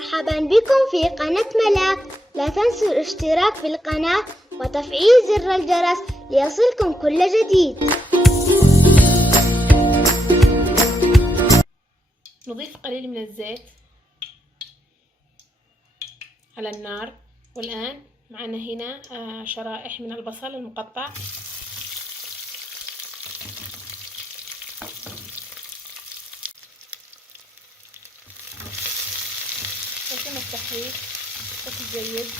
مرحبا بكم في قناة ملاك. لا تنسوا الاشتراك في القناة وتفعيل زر الجرس ليصلكم كل جديد. نضيف قليل من الزيت على النار. والآن معنا هنا شرائح من البصل المقطع. يتم التحريك بشكل جيد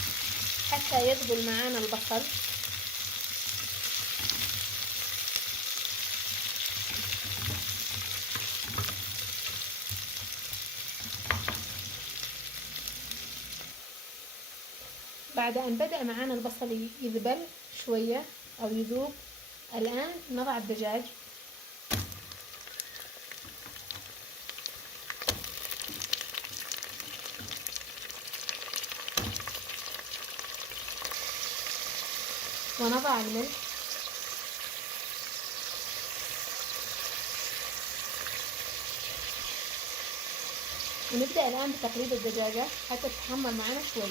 حتى يذبل معنا البصل. بعد أن بدأ معنا البصل يذبل شوية أو يذوب، الآن نضع الدجاج. ونضع الملح ونبدأ الآن بتقليب الدجاجة حتى تتحمر معنا شوي.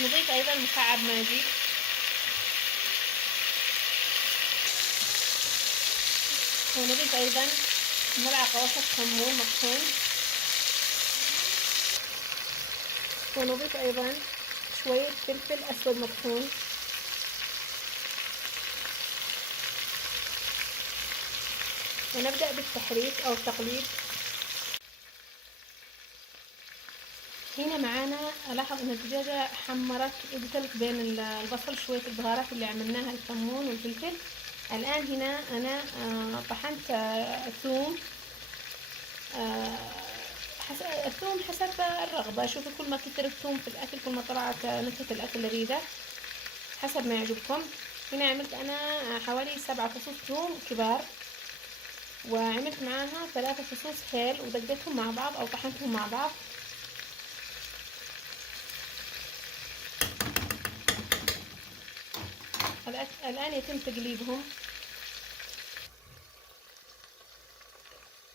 نضيف أيضا مكعب ماجي ونضيف أيضا ملعقة وسط كمون مطحون، ونضيف أيضا شوية فلفل أسود مطحون، ونبدأ بالتحريك أو التقليب. هنا معانا ألاحظ أن الدجاجة حمرت ودخلت بين البصل شوية البهارات اللي عملناها، الكمون والفلفل. الآن هنا أنا طحنت ثوم، الثوم حسب الرغبة. شوفوا كل ما كتر الثوم في الأكل كل ما طلعت نكهة الأكل لذيذة، حسب ما يعجبكم. هنا عملت أنا حوالي 7 فصوص ثوم كبار، وعملت معاها 3 فصوص خيل ودقيتهم مع بعض أو طحنتهم مع بعض. الآن يتم تقليبهم،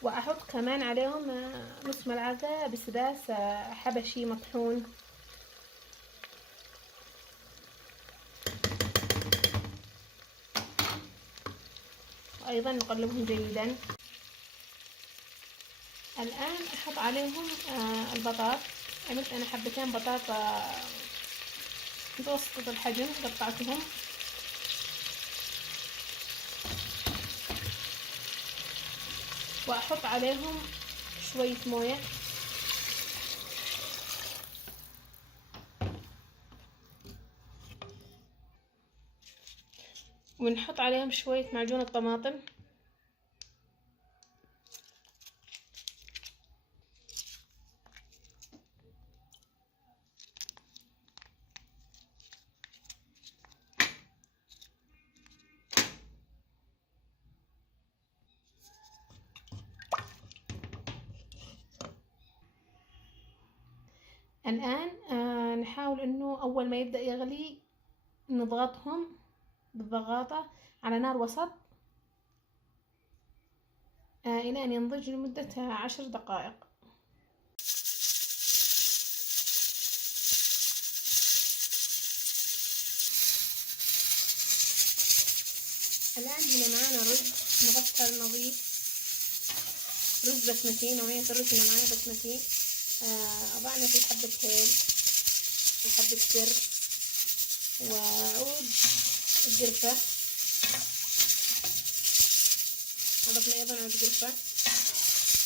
وأحط كمان عليهم نص ملعقة بسداس حبشي مطحون. وأيضا نقلبهم جيدا. الآن أحط عليهم البطاط. عملت أنا حبتين بطاطا متوسطة الحجم، قطعتهم. وأحط عليهم شوية موية، ونحط عليهم شوية معجون الطماطم. الآن نحاول انه اول ما يبدأ يغلي نضغطهم بالضغاطة على نار وسط الى ان ينضج لمدة 10 دقائق. الآن هنا معانا رز مغسل نظيف، رز بسمتي، نوعية الرز اللي معايا بسمتي. أضعنا فيه حبة هيل وحبة زر وعود القرفة. أضفنا أيضا عود قرفة.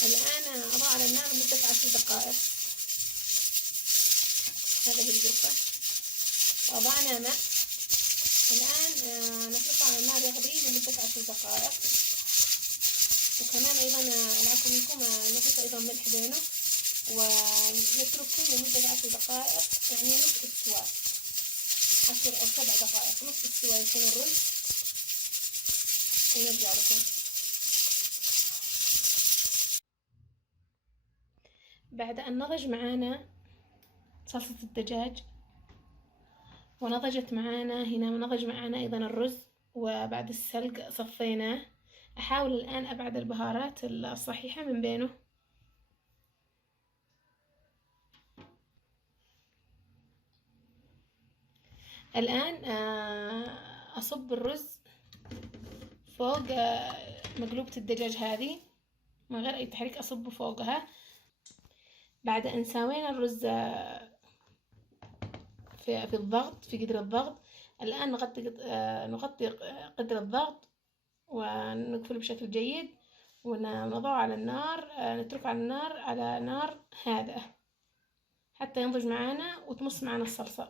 الآن أضع على النار لمدة 10 دقائق. هذا هي القرفة. وأضعنا ماء. الآن نتركه على النار يغلي لمدة 10 دقائق. وكمان أيضا العفو منكم نضيف أيضا ملح بينه، ونتركه لمدة 10 دقائق، يعني نصف استواء، 10 أو 7 دقائق، نصف استواء يكون الرز. ونرجع لكم. بعد أن نضج معانا صلصة الدجاج، ونضجت معانا هنا، ونضج معانا أيضا الرز، وبعد السلق صفيناه. أحاول الآن أبعد البهارات الصحيحة من بينه. الآن أصب الرز فوق مقلوبة الدجاج هذه من غير أي تحريك، أصبه فوقها. بعد أن سوينا الرز في الضغط، في قدر الضغط، الآن نغطي قدر الضغط ونقفله بشكل جيد، ونضعه على النار، نتركه على النار على نار هادئة حتى ينضج معانا وتمص معانا الصلصة.